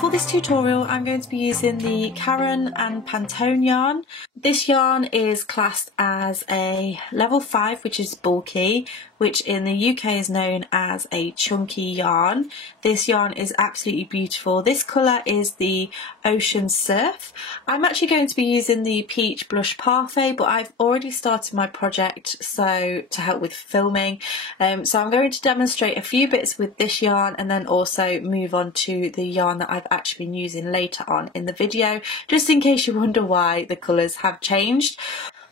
For this tutorial I'm going to be using the Caron and Pantone yarn. This yarn is classed as a level 5, which is bulky, which in the UK is known as a chunky yarn. This yarn is absolutely beautiful. This colour is the Ocean Surf. I'm actually going to be using the Peach Blush Parfait, but I've already started my project to help with filming. So I'm going to demonstrate a few bits with this yarn and then also move on to the yarn that I've actually been using later on in the video, just in case you wonder why the colours have changed.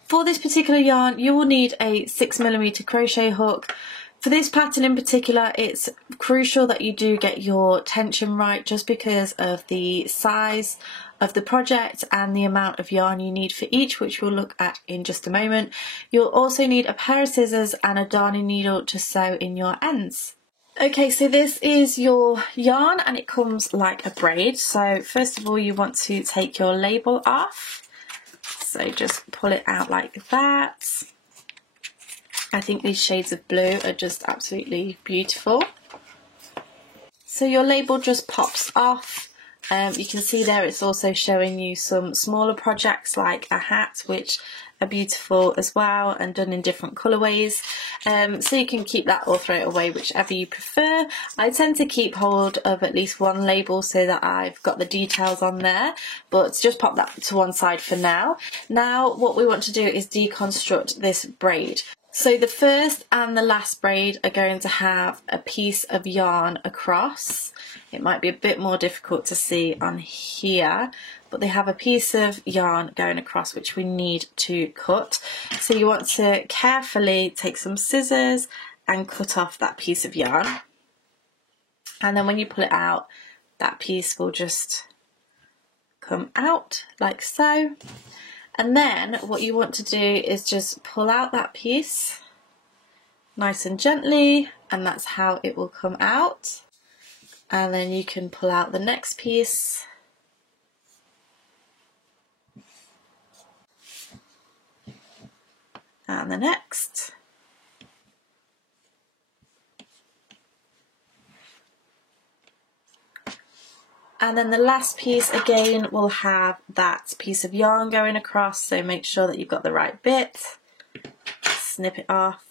For this particular yarn you will need a 6mm crochet hook. For this pattern in particular it's crucial that you do get your tension right, just because of the size of the project and the amount of yarn you need for each, which we'll look at in just a moment. You'll also need a pair of scissors and a darning needle to sew in your ends. Okay, so this is your yarn and it comes like a braid. So first of all you want to take your label off. So just pull it out like that. I think these shades of blue are just absolutely beautiful. So your label just pops off. You can see there it's also showing you some smaller projects like a hat, which are beautiful as well and done in different colourways. So you can keep that or throw it away, whichever you prefer. I tend to keep hold of at least one label so that I've got the details on there, but just pop that to one side for now. Now what we want to do is deconstruct this braid. So the first and the last braid are going to have a piece of yarn across. It might be a bit more difficult to see on here, but they have a piece of yarn going across which we need to cut. So you want to carefully take some scissors and cut off that piece of yarn. And then when you pull it out, that piece will just come out like so. And then what you want to do is just pull out that piece nice and gently, and that's how it will come out. And then you can pull out the next piece. And the next. And then the last piece again will have that piece of yarn going across, so make sure that you've got the right bit. Snip it off.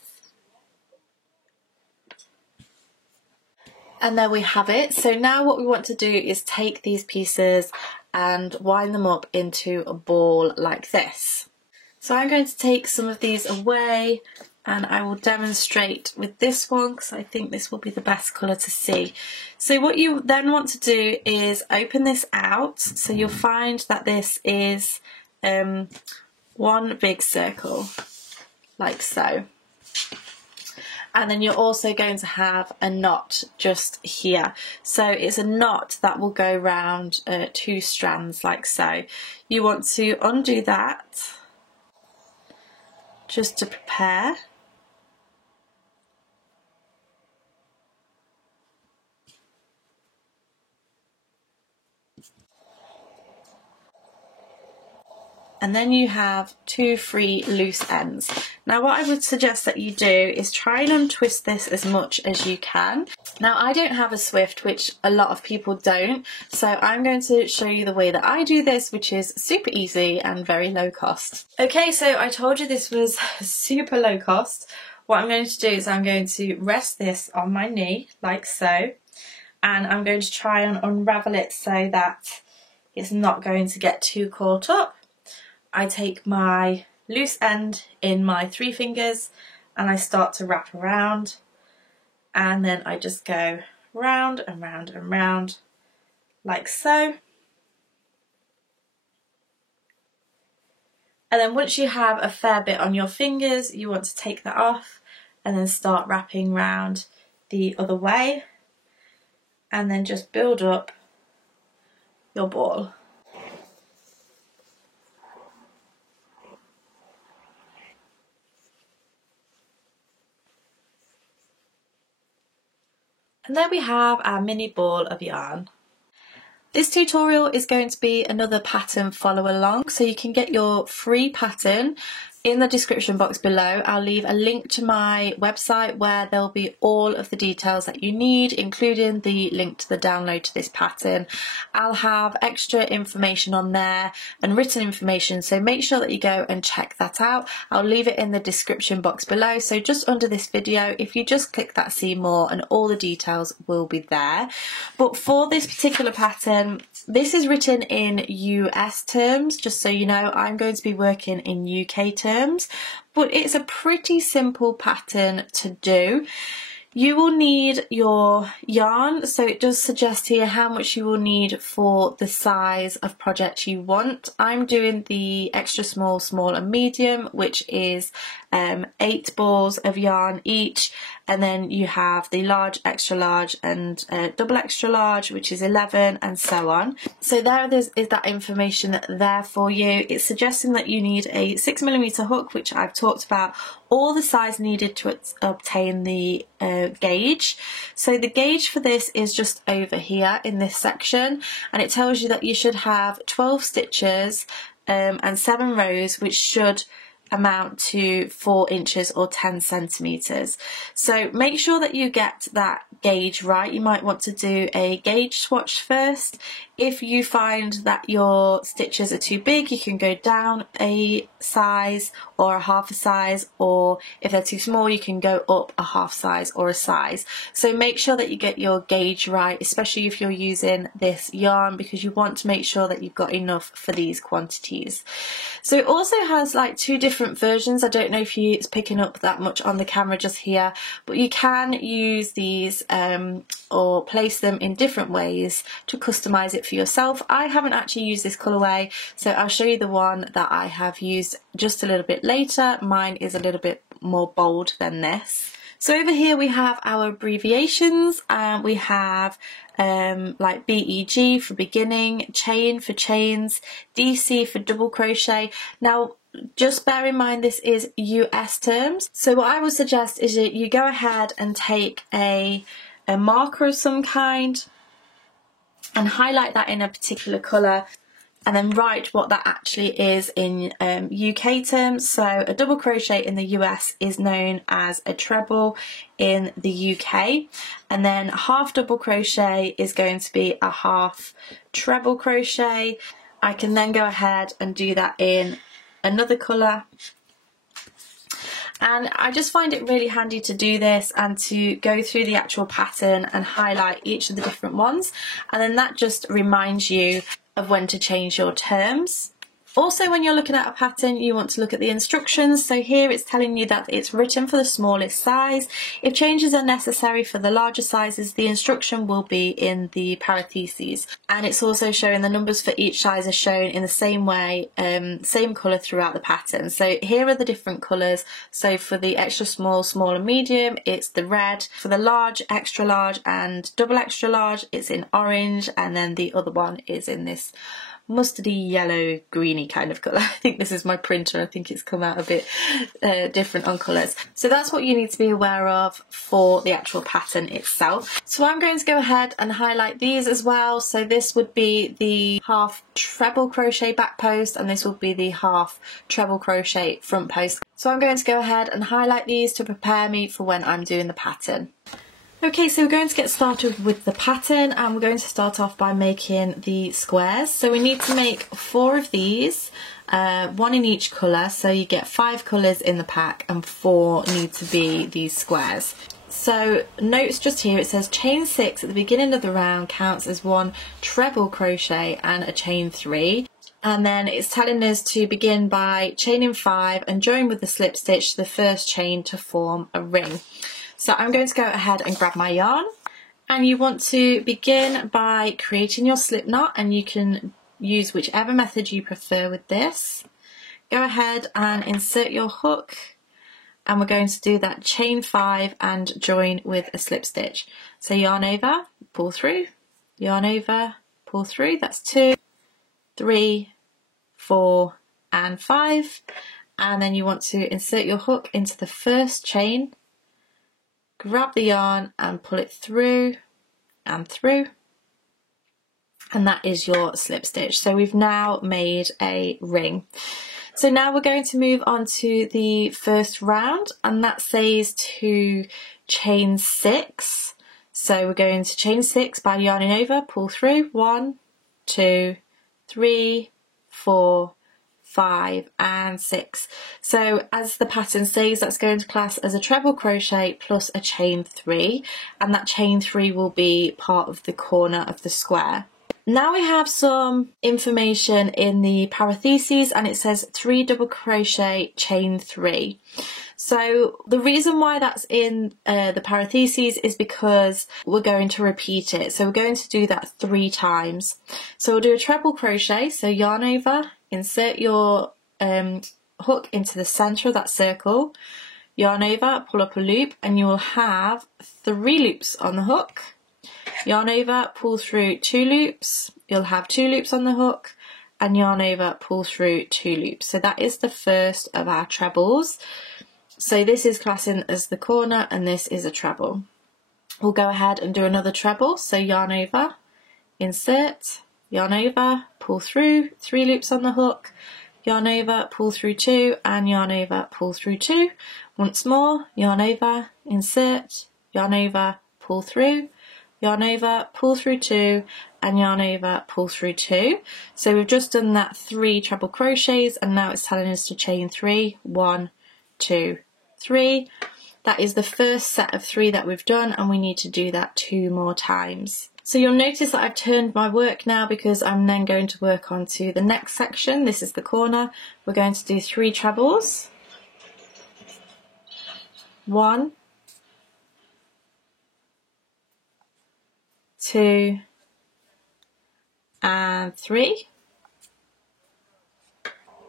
And there we have it. So now what we want to do is take these pieces and wind them up into a ball like this. So I'm going to take some of these away and I will demonstrate with this one because I think this will be the best colour to see. So what you then want to do is open this out. So you'll find that this is one big circle like so. And then you're also going to have a knot just here. So it's a knot that will go round 2 strands like so. You want to undo that just to prepare. And then you have 2 free loose ends. Now what I would suggest that you do is try and untwist this as much as you can. Now I don't have a Swift, which a lot of people don't, so I'm going to show you the way that I do this, which is super easy and very low cost. Okay, so I told you this was super low cost. What I'm going to do is I'm going to rest this on my knee like so, and I'm going to try and unravel it so that it's not going to get too caught up. I take my loose end in my 3 fingers and I start to wrap around, and then I just go round and round and round like so. And then once you have a fair bit on your fingers, you want to take that off and then start wrapping round the other way, and then just build up your ball. And there we have our mini ball of yarn. This tutorial is going to be another pattern follow along, so you can get your free pattern In the description box below, I'll leave a link to my website where there'll be all of the details that you need, including the link to the download to this pattern. I'll have extra information on there and written information, so make sure that you go and check that out. I'll leave it in the description box below, so just under this video, if you just click that see more, and all the details will be there. But for this particular pattern, this is written in US terms, just so you know. I'm going to be working in UK terms, but it's a pretty simple pattern to do. You will need your yarn, so it does suggest here how much you will need for the size of project you want. I'm doing the extra small, small and medium, which is 8 balls of yarn each, and then you have the large, extra large and double extra large, which is 11, and so on. So there is that information there for you. It's suggesting that you need a 6mm hook, which I've talked about, all the size needed to obtain the gauge. So the gauge for this is just over here in this section, and it tells you that you should have 12 stitches and 7 rows, which should amount to 4 inches or 10 centimeters. So make sure that you get that gauge right. You might want to do a gauge swatch first. If you find that your stitches are too big, you can go down a size or a half a size, or if they're too small, you can go up a half size or a size. So make sure that you get your gauge right, especially if you're using this yarn, because you want to make sure that you've got enough for these quantities. So it also has like 2 different versions. I don't know if it's picking up that much on the camera just here, but you can use these or place them in different ways to customize it for yourself. I haven't actually used this colorway, so I'll show you the one that I have used just a little bit later. Mine is a little bit more bold than this. So over here we have our abbreviations, and we have like BEG for beginning, chain for chains, DC for double crochet. Now just bear in mind this is US terms, so what I would suggest is that you go ahead and take a marker of some kind and highlight that in a particular colour, and then write what that actually is in UK terms. So a double crochet in the US is known as a treble in the UK, and then half double crochet is going to be a half treble crochet. I can then go ahead and do that in another colour. And I just find it really handy to do this and to go through the actual pattern and highlight each of the different ones, and then that just reminds you of when to change your terms. Also, when you're looking at a pattern, you want to look at the instructions. So here it's telling you that it's written for the smallest size. If changes are necessary for the larger sizes, the instruction will be in the parentheses. And it's also showing the numbers for each size are shown in the same way, same colour throughout the pattern. So here are the different colours. So for the extra small, small and medium, it's the red. For the large, extra large and double extra large, it's in orange. And then the other one is in this mustardy yellow greeny kind of colour. I think this is my printer. I think it's come out a bit different on colours. So that's what you need to be aware of for the actual pattern itself. So I'm going to go ahead and highlight these as well. So this would be the half treble crochet back post, and this will be the half treble crochet front post. So I'm going to go ahead and highlight these to prepare me for when I'm doing the pattern. Okay, so we're going to get started with the pattern, and we're going to start off by making the squares. So we need to make 4 of these, 1 in each colour, so you get 5 colours in the pack and 4 need to be these squares. So notes just here, it says chain 6 at the beginning of the round counts as 1 treble crochet and a chain 3. And then it's telling us to begin by chaining 5 and join with the slip stitch to the first chain to form a ring. So I'm going to go ahead and grab my yarn, and you want to begin by creating your slip knot, and you can use whichever method you prefer with this. Go ahead and insert your hook, and we're going to do that chain 5 and join with a slip stitch. So yarn over, pull through, yarn over, pull through. That's 2, 3, 4 and 5, and then you want to insert your hook into the first chain, grab the yarn and pull it through and through, and that is your slip stitch. So we've now made a ring. So now we're going to move on to the first round, and that says to chain 6. So we're going to chain 6 by yarning over, pull through 1, 2, 3, 4, 5 and 6. So as the pattern says, that's going to class as a treble crochet plus a chain 3, and that chain 3 will be part of the corner of the square. Now we have some information in the parentheses, and it says 3 double crochet, chain 3. So the reason why that's in the parentheses is because we're going to repeat it. So we're going to do that 3 times. So we'll do a treble crochet, so yarn over, insert your hook into the centre of that circle, yarn over, pull up a loop, and you will have 3 loops on the hook. Yarn over, pull through 2 loops, you'll have 2 loops on the hook, and yarn over, pull through 2 loops. So that is the first of our trebles. So this is classing as the corner, and this is a treble. We'll go ahead and do another treble, so yarn over, insert, yarn over, pull through, 3 loops on the hook, yarn over, pull through 2, and yarn over, pull through 2. Once more, yarn over, insert, yarn over, pull through, yarn over, pull through 2, and yarn over, pull through 2. So we've just done that 3 treble crochets, and now it's telling us to chain 3, 1, 2, 3. That is the first set of 3 that we've done, and we need to do that 2 more times. So you'll notice that I've turned my work now because I'm then going to work on to the next section. This is the corner. We're going to do 3 trebles. 1, 2, and 3,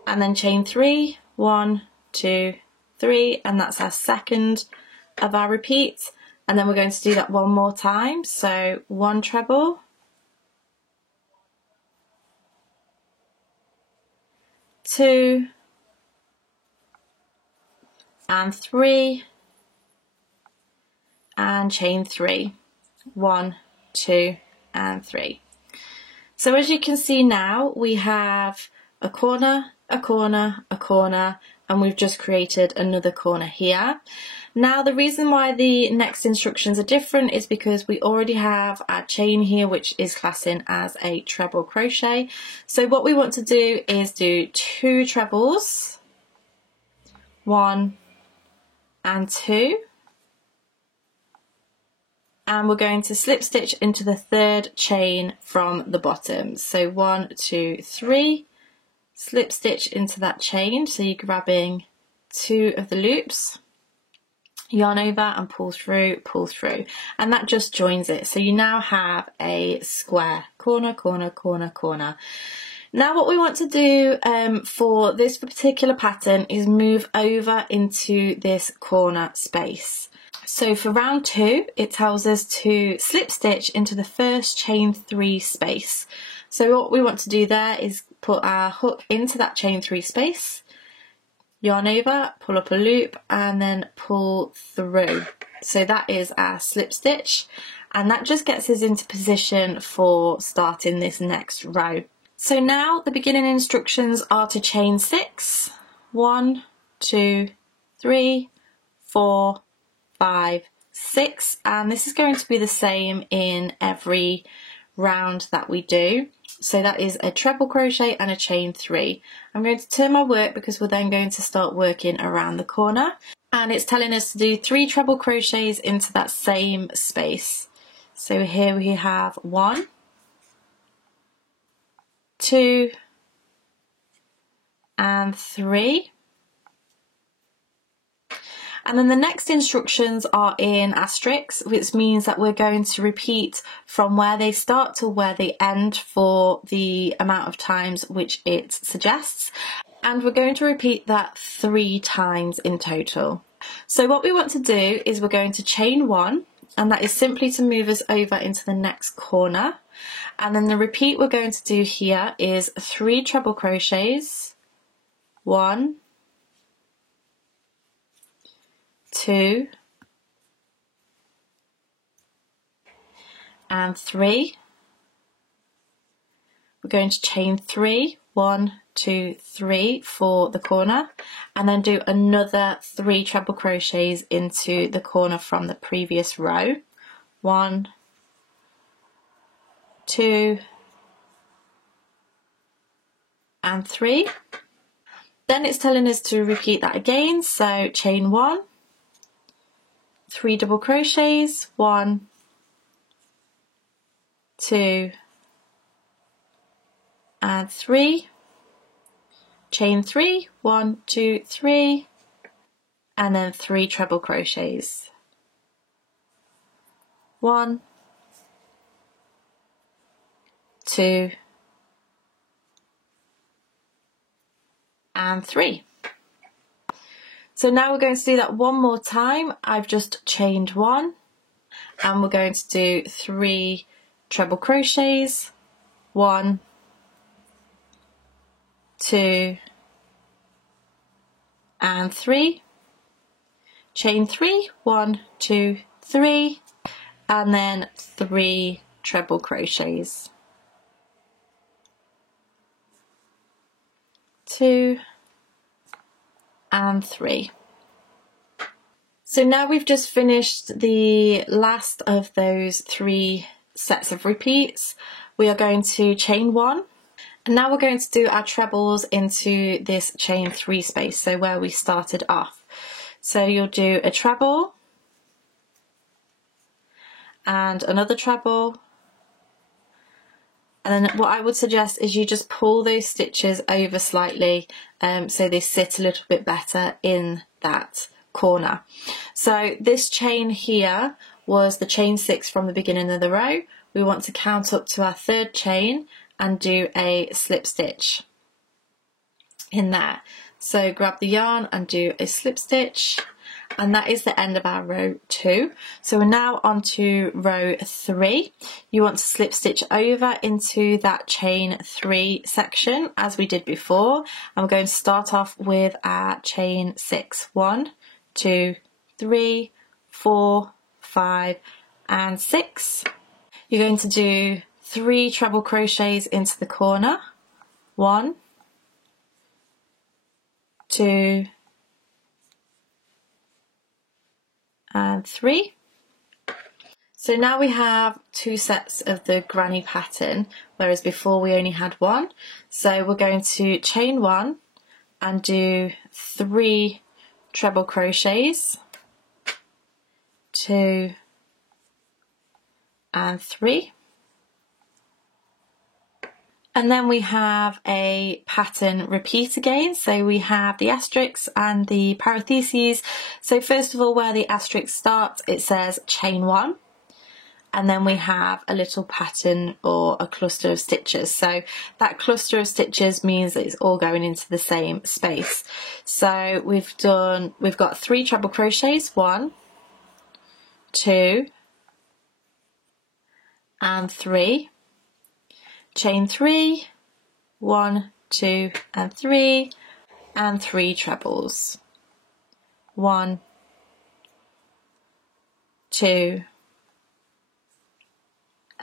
and then chain 3, 1, 2, 3, and that's our second of our repeat. And then we're going to do that 1 more time. So 1 treble, 2, and 3, and chain 3, 1, 2, and 3. So as you can see now, we have a corner, a corner, a corner, and we've just created another corner here. Now the reason why the next instructions are different is because we already have our chain here, which is classing as a treble crochet. So what we want to do is do 2 trebles, 1 and 2, and we're going to slip stitch into the 3rd chain from the bottom. So 1, 2, 3, slip stitch into that chain, so you're grabbing 2 of the loops, yarn over and pull through, and that just joins it. So you now have a square, corner, corner, corner, corner. Now what we want to do for this particular pattern is move over into this corner space. So for round 2, it tells us to slip stitch into the first chain 3 space. So what we want to do there is put our hook into that chain 3 space, yarn over, pull up a loop, and then pull through. So that is our slip stitch, and that just gets us into position for starting this next row. So now the beginning instructions are to chain 6, 1, 2, 3, 4, 5, 6, and this is going to be the same in every round that we do. So that is a treble crochet and a chain 3. I'm going to turn my work because we're then going to start working around the corner, and it's telling us to do 3 treble crochets into that same space. So here we have 1, 2, and 3. And then the next instructions are in asterisks, which means that we're going to repeat from where they start to where they end for the amount of times which it suggests. And we're going to repeat that 3 times in total. So what we want to do is we're going to chain 1, and that is simply to move us over into the next corner. And then the repeat we're going to do here is 3 treble crochets, 1, 2, and 3. We're going to chain 3, 1, 2, 3 for the corner, and then do another 3 treble crochets into the corner from the previous row. 1, 2 and 3. Then it's telling us to repeat that again, so chain 1, 3 double crochets, 1, 2 and 3, chain 3, 1, 2, 3, and then 3 treble crochets, 1, 2 and 3. So now we're going to do that one more time. I've just chained 1, and we're going to do 3 treble crochets, 1, 2 and 3, chain 3, 1, 2, 3, and then 3 treble crochets, 2 and 3. So now we've just finished the last of those 3 sets of repeats. We are going to chain 1, and now we're going to do our trebles into this chain 3 space, so where we started off. So you'll do a treble and another treble, and then what I would suggest is you just pull those stitches over slightly so they sit a little bit better in that corner. So this chain here was the chain 6 from the beginning of the row. We want to count up to our 3rd chain and do a slip stitch in there. So grab the yarn and do a slip stitch, and that is the end of our row 2. So we're now on to row 3. You want to slip stitch over into that chain 3 section as we did before, and we're going to start off with our chain 6. 1, 2, 3, 4, 5 and 6. You're going to do 3 treble crochets into the corner, 1, 2 and 3. So now we have 2 sets of the granny pattern, whereas before we only had 1. So we're going to chain 1 and do 3 treble crochets, 2 and 3. And then we have a pattern repeat again. So we have the asterisks and the parentheses. So first of all, where the asterisk starts, it says chain 1. And then we have a little pattern or a cluster of stitches. So that cluster of stitches means that it's all going into the same space. So we've got 3 treble crochets, 1, 2 and 3. Chain 3, 1, 2 and 3, and 3 trebles, 1, 2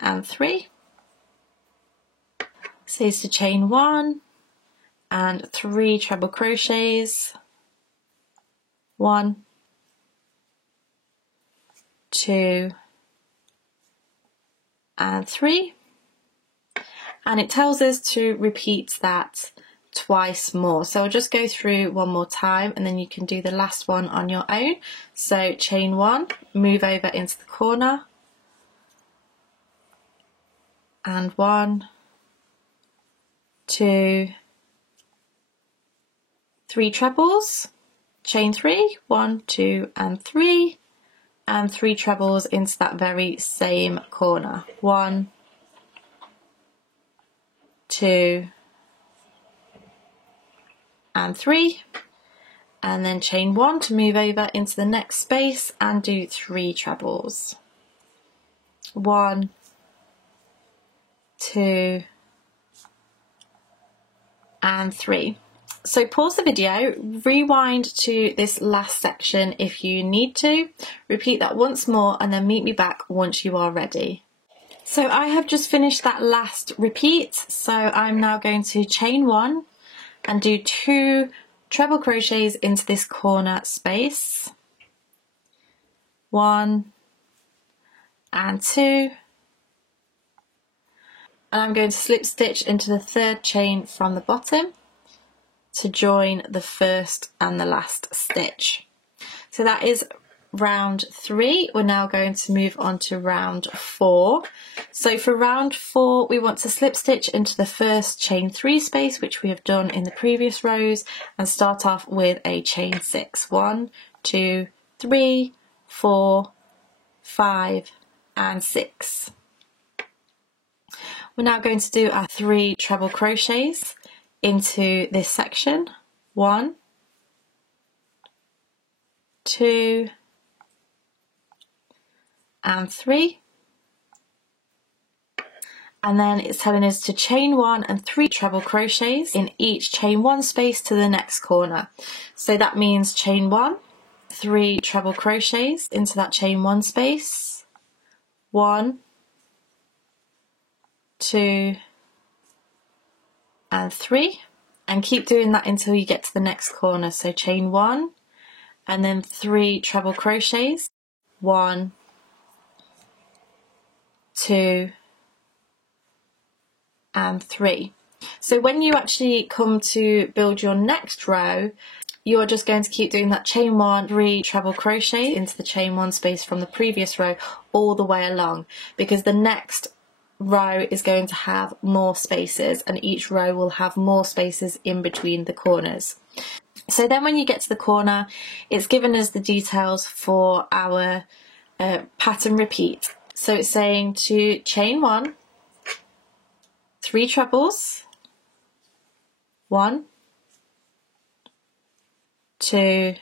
and 3. So it's to chain 1 and 3 treble crochets, 1, 2 and 3. And it tells us to repeat that twice more. So I'll just go through one more time and then you can do the last one on your own. So chain 1, move over into the corner, and 1, 2, 3 trebles, chain 3, 1, 2 and 3, and 3 trebles into that very same corner, 1, 2 and 3, and then chain 1 to move over into the next space and do 3 trebles, 1, 2 and 3. So pause the video, rewind to this last section if you need to, repeat that once more and then meet me back once you are ready. So I have just finished that last repeat, so I'm now going to chain 1 and do 2 treble crochets into this corner space, 1 and 2, and I'm going to slip stitch into the 3rd chain from the bottom to join the 1st and the last stitch. So that is round 3. We're now going to move on to round 4. So for round 4 we want to slip stitch into the 1st chain 3 space, which we have done in the previous rows, and start off with a chain 6. 1, 2, 3, 4, 5 and 6. We're now going to do our 3 treble crochets into this section. 1, 2 and 3, and then it's telling us to chain 1 and 3 treble crochets in each chain 1 space to the next corner. So that means chain 1, 3 treble crochets into that chain 1 space, 1, 2 and 3, and keep doing that until you get to the next corner. So chain 1 and then 3 treble crochets, 1, 2 and 3. So when you actually come to build your next row, you're just going to keep doing that chain 1, 3 treble crochet into the chain 1 space from the previous row all the way along, because the next row is going to have more spaces and each row will have more spaces in between the corners. So then when you get to the corner, it's given us the details for our pattern repeat. So it's saying to chain 1, 3 trebles, 1, 2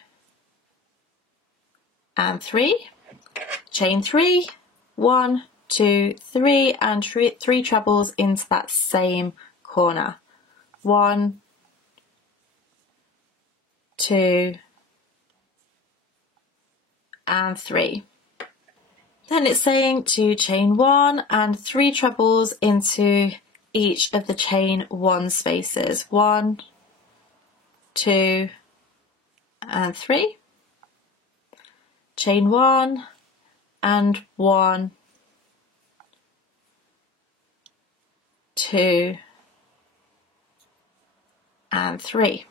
and 3, chain 3, 1, 2, 3 and 3 trebles into that same corner. 1, 2 and 3. Then it's saying to chain 1 and 3 trebles into each of the chain 1 spaces. 1, 2 and 3. Chain 1 and 1, 2 and 3.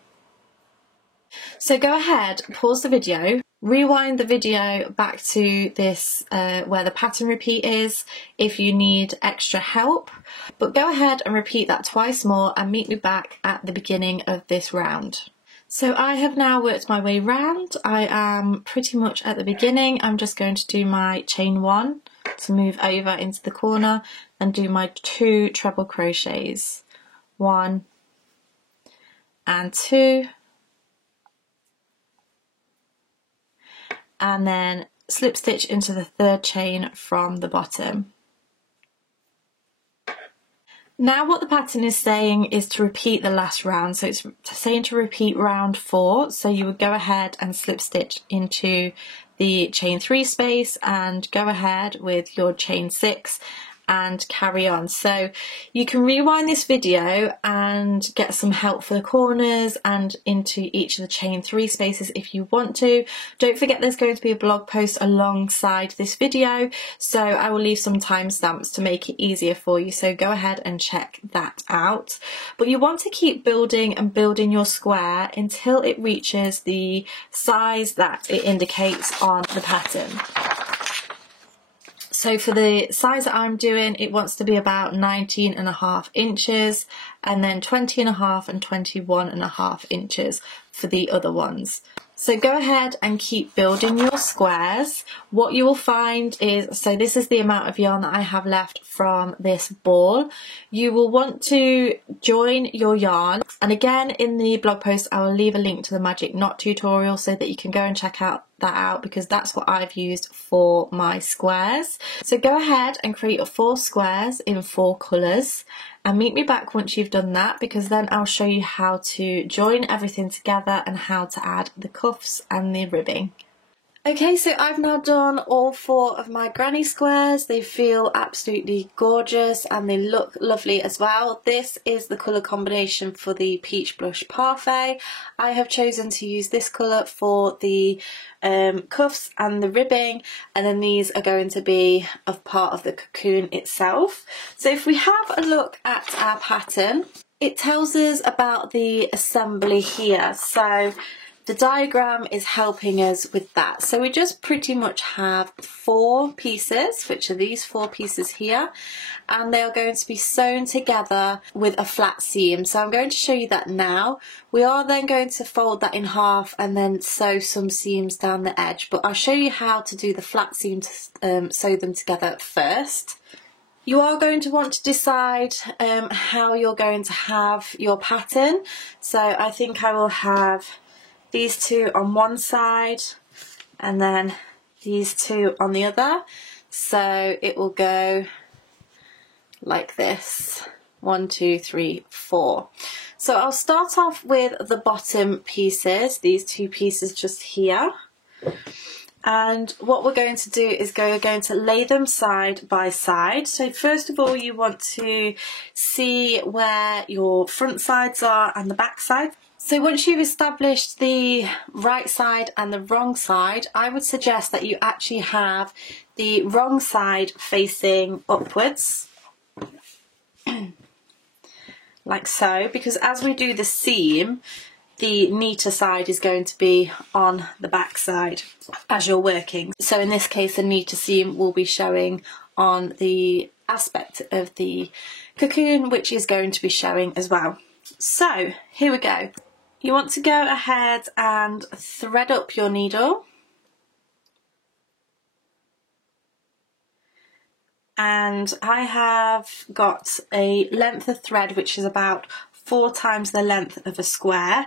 So go ahead, pause the video, rewind the video back to this where the pattern repeat is if you need extra help, but go ahead and repeat that twice more and meet me back at the beginning of this round. So I have now worked my way round. I am pretty much at the beginning. I'm just going to do my chain 1 to move over into the corner and do my 2 treble crochets. 1 and 2. And then slip stitch into the 3rd chain from the bottom. Now what the pattern is saying is to repeat the last round, so it's saying to repeat round 4, so you would go ahead and slip stitch into the chain 3 space and go ahead with your chain 6 and carry on. So you can rewind this video and get some help for the corners and into each of the chain 3 spaces if you want to. Don't forget there's going to be a blog post alongside this video, so I will leave some timestamps to make it easier for you, so go ahead and check that out. But you want to keep building and building your square until it reaches the size that it indicates on the pattern. So for the size that I'm doing, it wants to be about 19.5 inches, and then 20.5 and 21.5 inches for the other ones. So go ahead and keep building your squares. What you will find is, so this is the amount of yarn that I have left from this ball. You will want to join your yarn, and again in the blog post I will leave a link to the magic knot tutorial so that you can go and check that out, because that's what I've used for my squares. So go ahead and create your 4 squares in 4 colours and meet me back once you've done that, because then I'll show you how to join everything together and how to add the cuffs and the ribbing. Okay, so I've now done all 4 of my granny squares. They feel absolutely gorgeous and they look lovely as well. This is the colour combination for the Peach Blush Parfait. I have chosen to use this colour for the cuffs and the ribbing, and then these are going to be a part of the cocoon itself. So if we have a look at our pattern, it tells us about the assembly here. So the diagram is helping us with that. So we just pretty much have 4 pieces, which are these 4 pieces here, and they are going to be sewn together with a flat seam. So I'm going to show you that now. We are then going to fold that in half and then sew some seams down the edge, but I'll show you how to do the flat seam to sew them together first. You are going to want to decide how you're going to have your pattern. So I think I will have these 2 on one side and then these 2 on the other. So it will go like this. 1, 2, 3, 4. So I'll start off with the bottom pieces, these 2 pieces just here. And what we're going to do is we're going to lay them side by side. So first of all, you want to see where your front sides are and the back side. So once you've established the right side and the wrong side, I would suggest that you actually have the wrong side facing upwards, like so, because as we do the seam, the neater side is going to be on the back side as you're working. So in this case, the neater seam will be showing on the aspect of the cocoon, which is going to be showing as well. So here we go. You want to go ahead and thread up your needle. And I have got a length of thread which is about 4 times the length of a square,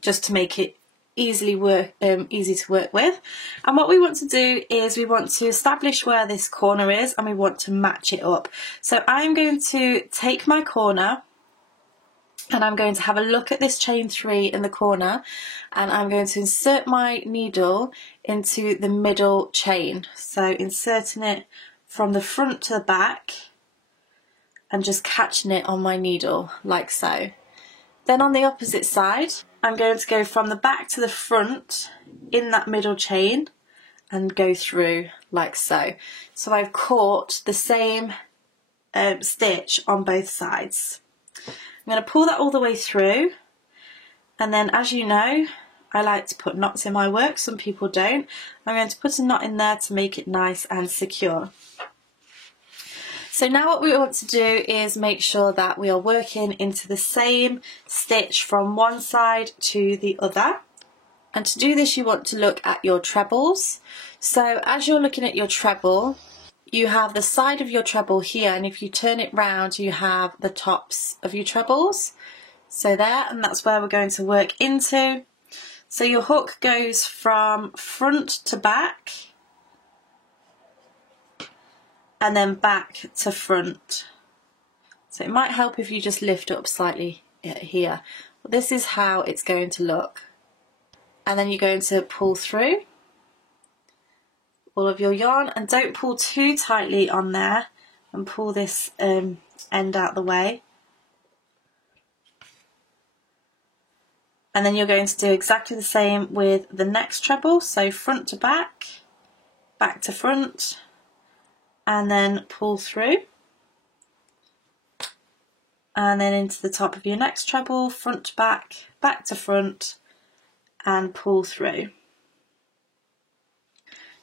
just to make it easy to work with. And what we want to do is we want to establish where this corner is and we want to match it up. So I'm going to take my corner and I'm going to have a look at this chain 3 in the corner, and I'm going to insert my needle into the middle chain. So inserting it from the front to the back and just catching it on my needle like so. Then on the opposite side, I'm going to go from the back to the front in that middle chain and go through like so. So I've caught the same stitch on both sides. I'm going to pull that all the way through, and then, as you know, I like to put knots in my work, some people don't. I'm going to put a knot in there to make it nice and secure. So now what we want to do is make sure that we are working into the same stitch from one side to the other. And to do this, you want to look at your trebles. So as you're looking at your treble, you have the side of your treble here, and if you turn it round, you have the tops of your trebles. So there, and that's where we're going to work into. So your hook goes from front to back, and then back to front. So it might help if you just lift up slightly here. But this is how it's going to look. And then you're going to pull through all of your yarn, and don't pull too tightly on there, and pull this end out the way. And then you're going to do exactly the same with the next treble, so front to back, back to front, and then pull through. And then into the top of your next treble, front to back, back to front, and pull through.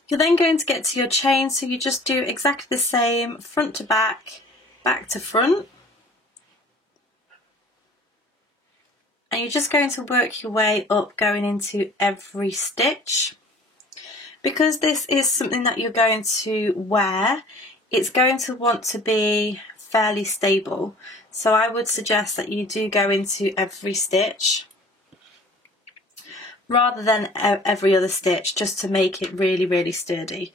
You're then going to get to your chain, so you just do exactly the same, front to back, back to front. And you're just going to work your way up, going into every stitch. Because this is something that you're going to wear, it's going to want to be fairly stable. So I would suggest that you do go into every stitch, rather than every other stitch, just to make it really, really sturdy.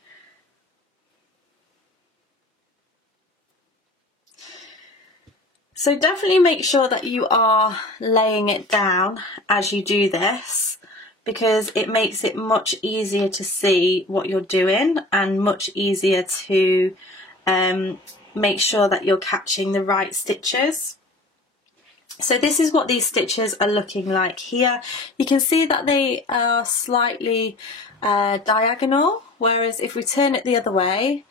So definitely make sure that you are laying it down as you do this, because it makes it much easier to see what you're doing and much easier to make sure that you're catching the right stitches. So this is what these stitches are looking like here. You can see that they are slightly diagonal, whereas if we turn it the other way,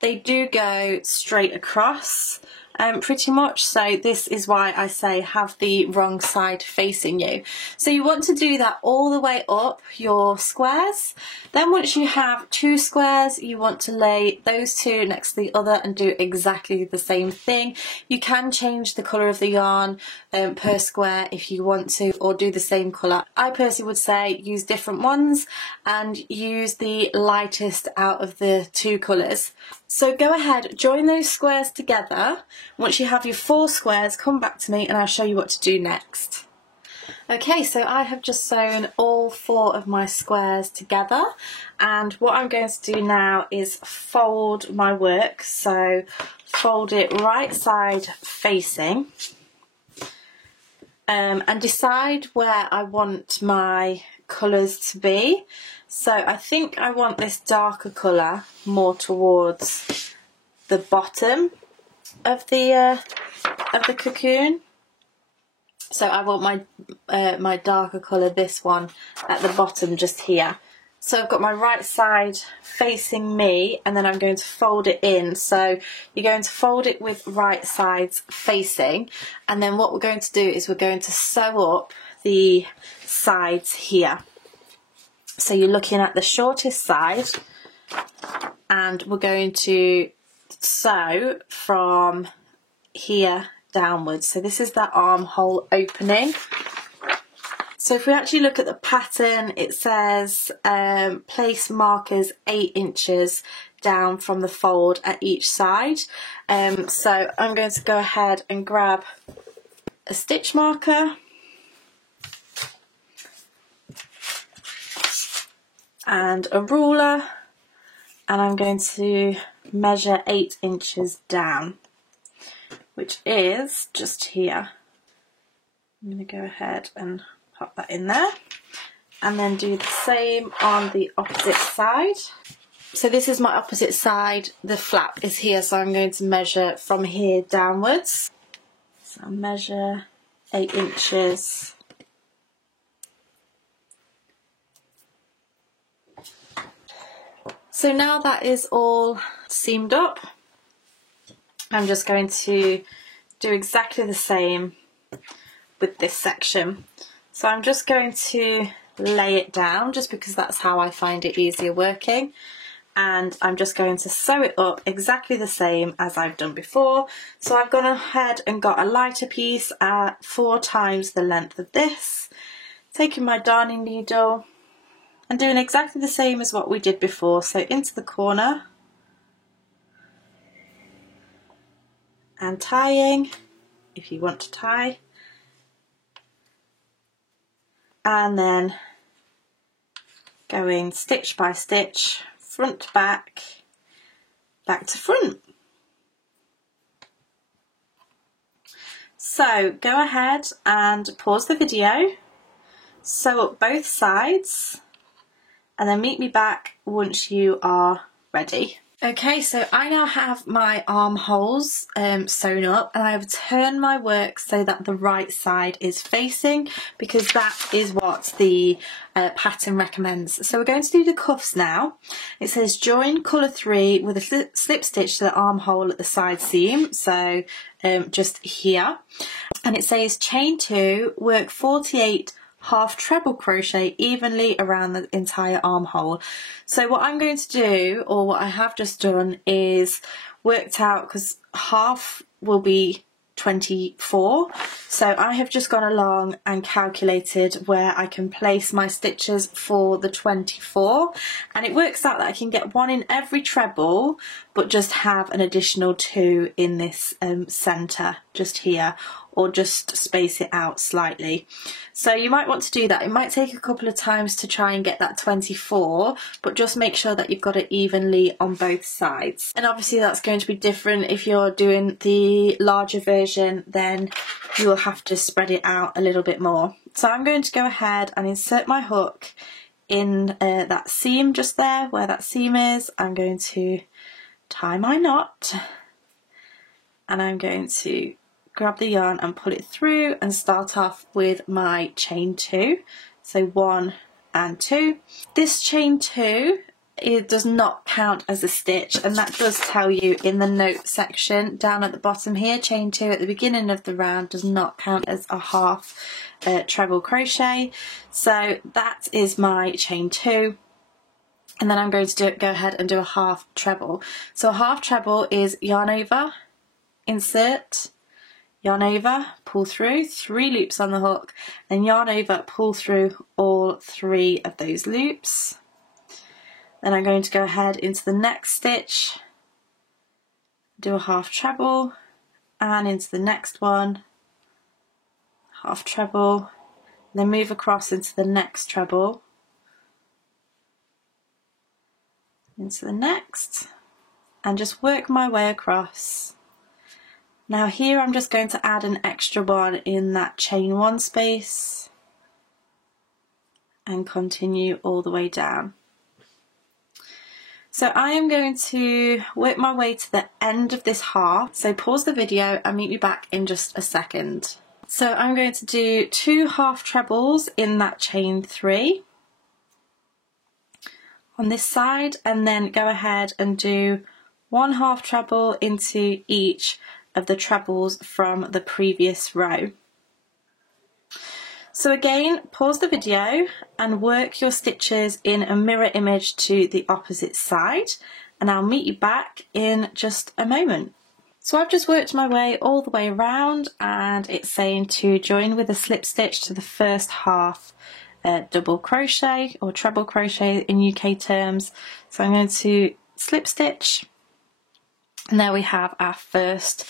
they do go straight across. Pretty much, so this is why I say have the wrong side facing you. So you want to do that all the way up your squares. Then once you have 2 squares, you want to lay those 2 next to the other and do exactly the same thing. You can change the colour of the yarn per square if you want to, or do the same colour. I personally would say use different ones and use the lightest out of the 2 colours. So go ahead, join those squares together. Once you have your 4 squares, come back to me and I'll show you what to do next. Okay, so I have just sewn all 4 of my squares together, and what I'm going to do now is fold my work. So fold it right side facing, and decide where I want my colours to be. So I think I want this darker colour more towards the bottom of the cocoon. So I want my darker colour, this one, at the bottom just here. So I've got my right side facing me, and then I'm going to fold it in. So you're going to fold it with right sides facing, and then what we're going to do is we're going to sew up the sides here. So you're looking at the shortest side, and we're going to sew from here downwards. So this is that armhole opening. So if we actually look at the pattern, it says place markers 8 inches down from the fold at each side. So I'm going to go ahead and grab a stitch marker and a ruler, and I'm going to measure 8 inches down, which is just here. I'm going to go ahead and pop that in there, and then do the same on the opposite side. So this is my opposite side, the flap is here, so I'm going to measure from here downwards. So I'll measure 8 inches. So now that is all seamed up, I'm just going to do exactly the same with this section. So I'm just going to lay it down, just because that's how I find it easier working, and I'm just going to sew it up exactly the same as I've done before. So I've gone ahead and got a lighter piece at 4 times the length of this, taking my darning needle and doing exactly the same as what we did before. So into the corner and tying, if you want to tie, and then going stitch by stitch, front to back, back to front. So go ahead and pause the video, sew up both sides, and then meet me back once you are ready. Okay, so I now have my armholes sewn up, and I have turned my work so that the right side is facing, because that is what the pattern recommends. So we're going to do the cuffs now. It says join colour 3 with a slip stitch to the armhole at the side seam, so just here. And it says chain 2, work 48 half treble crochet evenly around the entire armhole. So what I'm going to do, or what I have just done, is worked out, because half will be 24, so I have just gone along and calculated where I can place my stitches for the 24, and it works out that I can get 1 in every treble but just have an additional 2 in this centre just here, or just space it out slightly. So you might want to do that. It might take a couple of times to try and get that 24, but just make sure that you've got it evenly on both sides. And obviously that's going to be different if you're doing the larger version, then you will have to spread it out a little bit more. So I'm going to go ahead and insert my hook in that seam just there where that seam is. I'm going to tie my knot, and I'm going to grab the yarn and pull it through and start off with my chain 2. So 1 and 2. This chain 2, it does not count as a stitch, and that does tell you in the note section down at the bottom here. Chain 2 at the beginning of the round does not count as a half treble crochet. So that is my chain 2. And then I'm going to go ahead and do a half treble. So a half treble is yarn over, insert, yarn over, pull through, 3 loops on the hook, and yarn over, pull through all 3 of those loops. Then I'm going to go ahead into the next stitch, do a half treble, and into the next one, half treble, then move across into the next treble, into the next, and just work my way across. Now here I'm just going to add an extra one in that chain 1 space and continue all the way down. So I am going to work my way to the end of this half, so pause the video and meet me back in just a second. So I'm going to do 2 half trebles in that chain 3 on this side, and then go ahead and do 1 half treble into each of the trebles from the previous row. So again, pause the video and work your stitches in a mirror image to the opposite side, and I'll meet you back in just a moment. So I've just worked my way all the way around, and it's saying to join with a slip stitch to the first half double crochet or treble crochet in UK terms. So I'm going to slip stitch, and there we have our first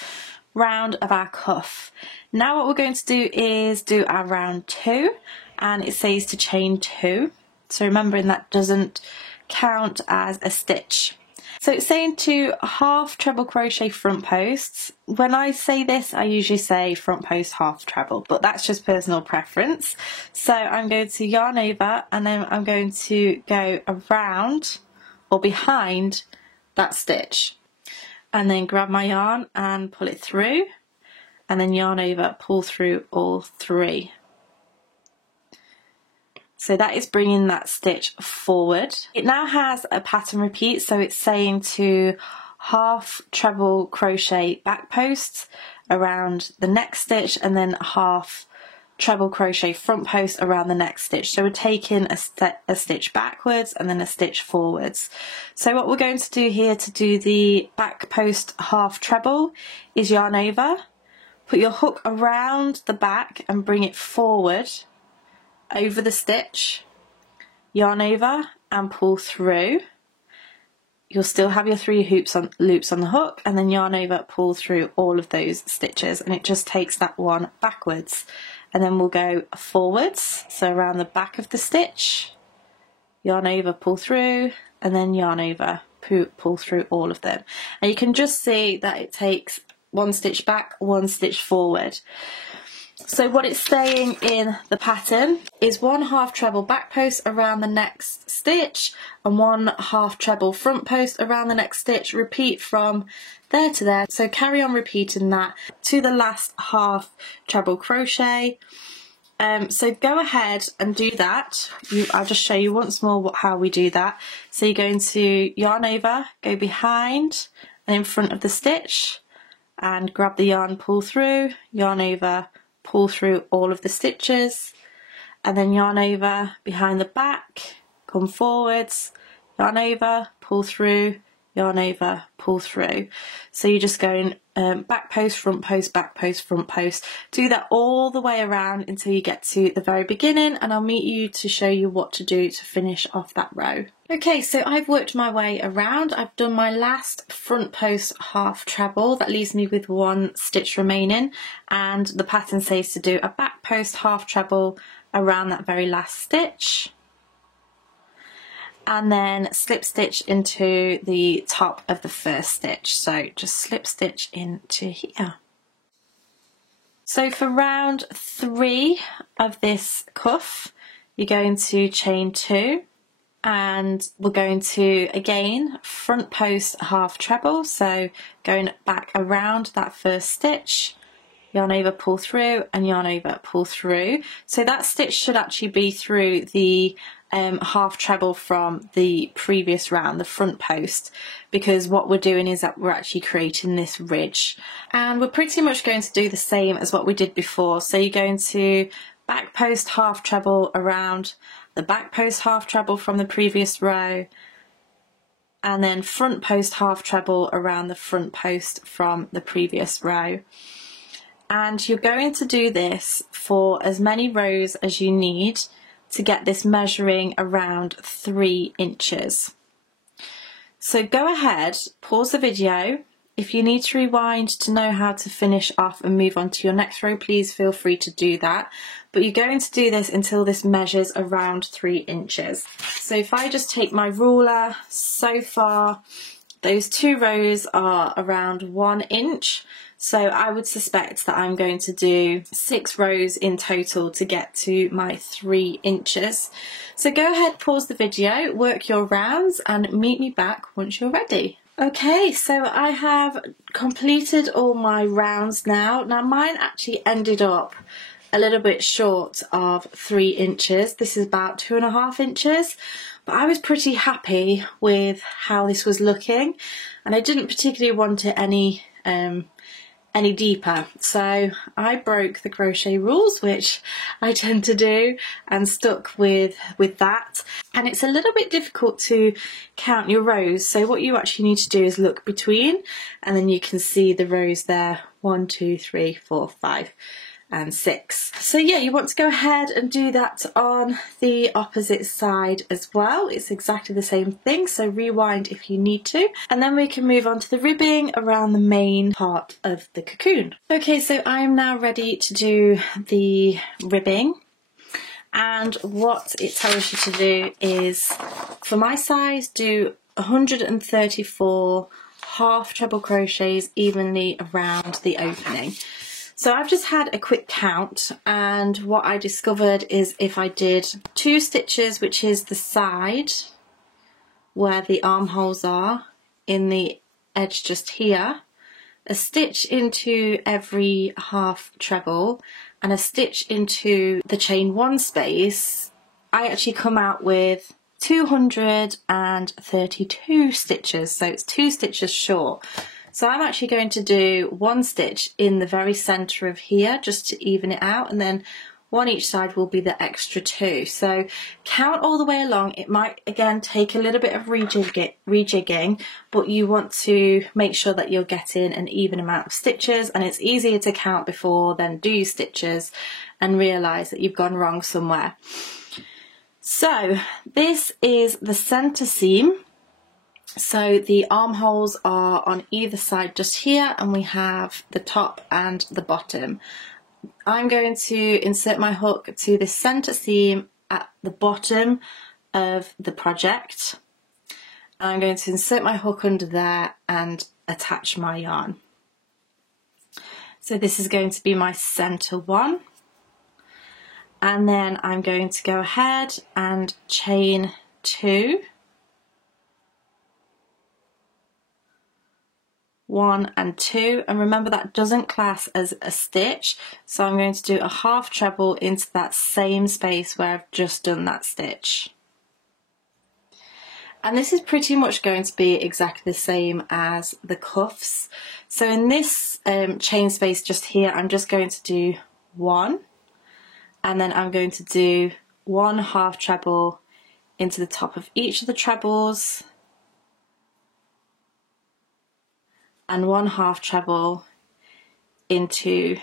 round of our cuff. Now what we're going to do is do our round 2, and it says to chain 2, so remembering that doesn't count as a stitch. So it's saying to half treble crochet front posts. When I say this, I usually say front post half treble, but that's just personal preference. So I'm going to yarn over, and then I'm going to go around or behind that stitch, and then grab my yarn and pull it through, and then yarn over, pull through all 3. So that is bringing that stitch forward. It now has a pattern repeat, so it's saying to half treble crochet back posts around the next stitch, and then half treble crochet front post around the next stitch. So we're taking a stitch backwards and then a stitch forwards. So what we're going to do here to do the back post half treble is yarn over, put your hook around the back and bring it forward over the stitch, yarn over and pull through. You'll still have your 3 loops on the hook, and then yarn over, pull through all of those stitches, and it just takes that one backwards. And then we'll go forwards, so around the back of the stitch, yarn over, pull through, and then yarn over, pull through all of them. And you can just see that it takes 1 stitch back, 1 stitch forward. So what it's saying in the pattern is 1 half treble back post around the next stitch and 1 half treble front post around the next stitch. Repeat from there to there. So carry on repeating that to the last half treble crochet. So go ahead and do that. I'll just show you once more how we do that. So you're going to yarn over, go behind and in front of the stitch, and grab the yarn, pull through, yarn over, pull through all of the stitches, and then yarn over behind the back, come forwards, yarn over, pull through, yarn over, pull through. So you're just going back post, front post, back post, front post. Do that all the way around until you get to the very beginning, and I'll meet you to show you what to do to finish off that row. Okay, so I've worked my way around. I've done my last front post half treble. That leaves me with 1 stitch remaining, and the pattern says to do a back post half treble around that very last stitch, and then slip stitch into the top of the first stitch. So just slip stitch into here. So for round 3 of this cuff, you're going to chain 2, and we're going to again front post half treble, so going back around that first stitch, yarn over, pull through, and yarn over, pull through. So that stitch should actually be through the half treble from the previous round, the front post, because what we're doing is that we're actually creating this ridge, and we're pretty much going to do the same as what we did before. So you're going to back post half treble around the back post half treble from the previous row, and then front post half treble around the front post from the previous row. And you're going to do this for as many rows as you need to get this measuring around 3 inches. So go ahead, pause the video. If you need to rewind to know how to finish off and move on to your next row, please feel free to do that. But you're going to do this until this measures around 3 inches. So if I just take my ruler, so far those 2 rows are around 1 inch. So I would suspect that I'm going to do 6 rows in total to get to my 3 inches. So go ahead, pause the video, work your rounds, and meet me back once you're ready. Okay, so I have completed all my rounds now. Now mine actually ended up a little bit short of 3 inches. This is about 2.5 inches, but I was pretty happy with how this was looking, and I didn't particularly want it any deeper. So I broke the crochet rules, which I tend to do, and stuck with that. And it's a little bit difficult to count your rows. So what you actually need to do is look between, and then you can see the rows there, 1, 2, 3, 4, 5. And 6. So yeah, you want to go ahead and do that on the opposite side as well. It's exactly the same thing, so rewind if you need to. And then we can move on to the ribbing around the main part of the cocoon. Okay, so I am now ready to do the ribbing. And what it tells you to do is, for my size, do 134 half treble crochets evenly around the opening. So I've just had a quick count, and what I discovered is if I did 2 stitches, which is the side where the armholes are in the edge just here, a stitch into every half treble and a stitch into the chain 1 space, I actually come out with 232 stitches, so it's 2 stitches short. So I'm actually going to do 1 stitch in the very centre of here just to even it out, and then 1 each side will be the extra 2. So count all the way along. It might again take a little bit of rejigging, but you want to make sure that you're getting an even amount of stitches, and it's easier to count before than do your stitches and realise that you've gone wrong somewhere. So this is the centre seam. So the armholes are on either side just here, and we have the top and the bottom. I'm going to insert my hook to the centre seam at the bottom of the project. I'm going to insert my hook under there and attach my yarn. So this is going to be my centre one. And then I'm going to go ahead and chain 2. 1 and 2, and remember that doesn't class as a stitch, so I'm going to do a half treble into that same space where I've just done that stitch. And this is pretty much going to be exactly the same as the cuffs. So in this chain space just here, I'm just going to do 1, and then I'm going to do 1 half treble into the top of each of the trebles, and 1 half treble into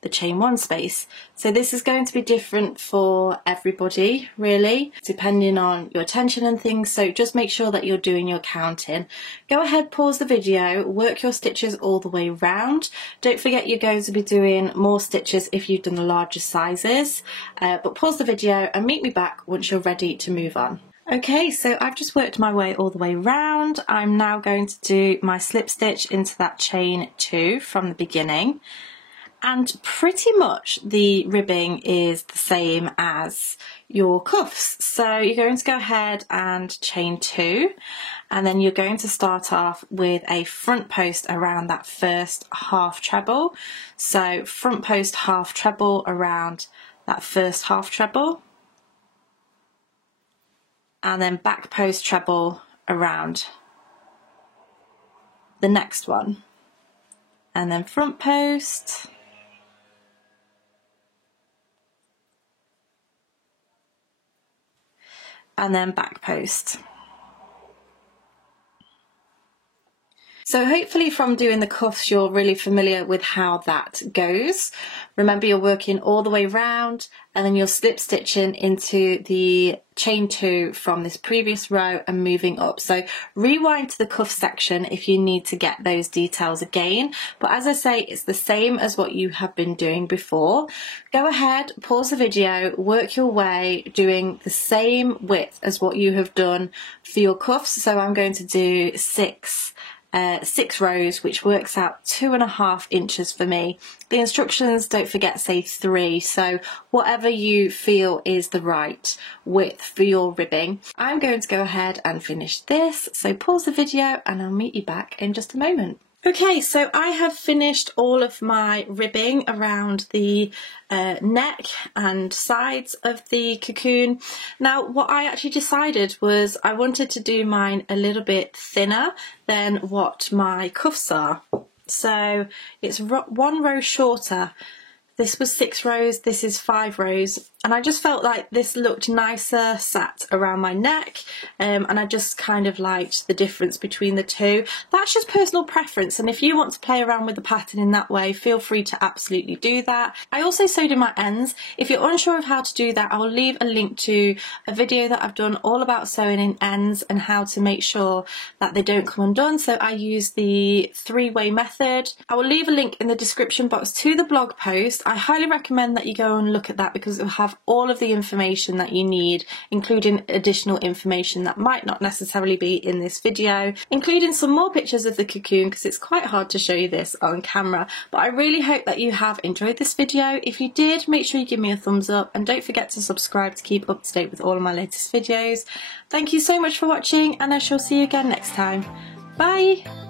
the chain 1 space. So this is going to be different for everybody really, depending on your attention and things, so just make sure that you're doing your counting. Go ahead, pause the video, work your stitches all the way round. Don't forget you're going to be doing more stitches if you've done the larger sizes, but pause the video and meet me back once you're ready to move on. Okay, so I've just worked my way all the way round. I'm now going to do my slip stitch into that chain 2 from the beginning. And pretty much the ribbing is the same as your cuffs. So you're going to go ahead and chain 2, and then you're going to start off with a front post around that first half treble. So front post half treble around that first half treble, and then back post treble around the next one, and then front post, and then back post. So hopefully from doing the cuffs you're really familiar with how that goes. Remember, you're working all the way round and then you're slip stitching into the chain 2 from this previous row and moving up. So rewind to the cuff section if you need to get those details again. But as I say, it's the same as what you have been doing before. Go ahead, pause the video, work your way doing the same width as what you have done for your cuffs. So I'm going to do 6 rows, which works out 2.5 inches for me. The instructions, don't forget, say 3, so whatever you feel is the right width for your ribbing. I'm going to go ahead and finish this, so pause the video and I'll meet you back in just a moment. Okay, so I have finished all of my ribbing around the neck and sides of the cocoon. Now, what I actually decided was I wanted to do mine a little bit thinner than what my cuffs are. So it's 1 row shorter. This was 6 rows, this is 5 rows, and I just felt like this looked nicer sat around my neck, and I just kind of liked the difference between the two. That's just personal preference, and if you want to play around with the pattern in that way, feel free to absolutely do that. I also sewed in my ends. If you're unsure of how to do that, I will leave a link to a video that I've done all about sewing in ends and how to make sure that they don't come undone. So I use the 3-way method. I will leave a link in the description box to the blog post. I highly recommend that you go and look at that because it will have all of the information that you need, including additional information that might not necessarily be in this video, including some more pictures of the cocoon because it's quite hard to show you this on camera. But I really hope that you have enjoyed this video. If you did, make sure you give me a thumbs up and don't forget to subscribe to keep up to date with all of my latest videos. Thank you so much for watching, and I shall see you again next time. Bye!